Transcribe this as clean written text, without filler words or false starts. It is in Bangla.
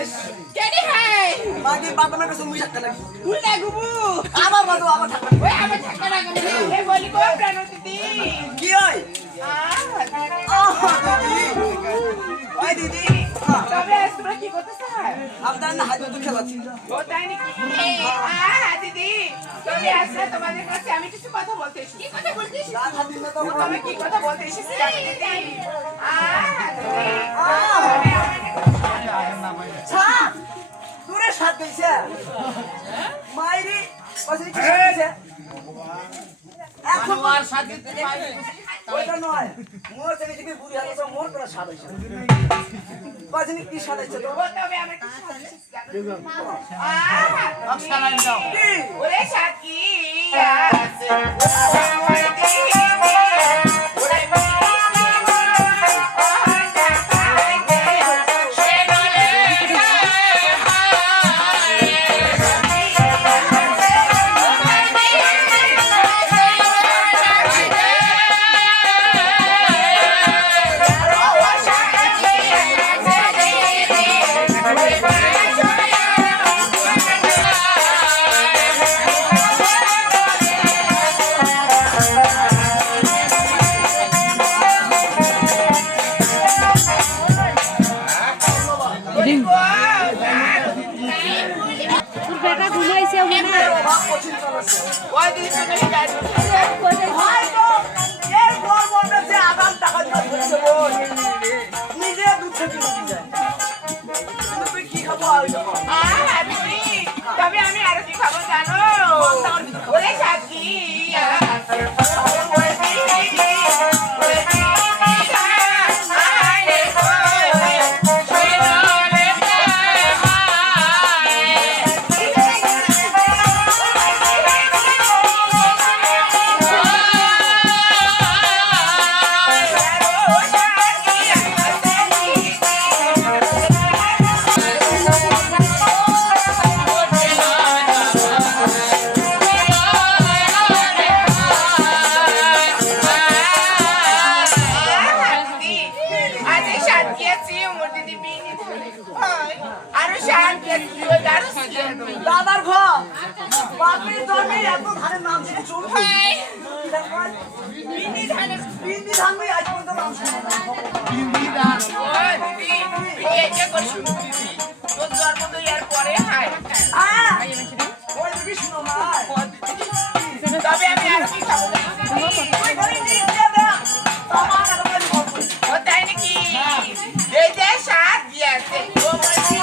फरमाइश केडी है बाकी बात में कसम मुझे ठक्का लगी उल्टा गुबू आवा बाजू आवा ठक्का ओए आबे ठक्का लगा ए बोली को प्राणो दीदी की होय दीदी ओए दीदी তবে তোমরা কি করতেছ আপনার না হাত তো খেলাচ্ছি ও তাই নাকি দিদি তুমি আসলে তোমাদের কাছে আমি কিছু কথা বলতে এসেছি কি কথা বলতে এসেছি তুমি কি কথা বলতে এসেছি দিদি ছাপ তোরে সাথ দিছে মাইরি ওসে কি সাথ দিছে এখন আর সাথ দিতে মাইরি ওটা নয় মোর থেকে থেকে বুড়ি হাতে মোর তোরা সাথ হইছে বাজনি কি সাথ হইছে তো তবে আমি কি সাথ দিছি ওরে সাথী আছে তবে আমি আর কি খাবো জানো ওরে সাথী দাদার ঘর বাপের জন্মে এত ধানের নাম শুনে চুল বিন্দি ধান মই আজ পর্যন্ত নাম শুনে বিন্দি ধান ওই দিদি এটা করছ তো জন্ম তো ইয়ার পরে হয় ওই দিদি শুনো মা তবে আমি আর কি খাবো ওই ঘরে নিয়ে দে আমার আর বলি ও তাই নাকি এই যে সাত দিয়েছে ও বলছি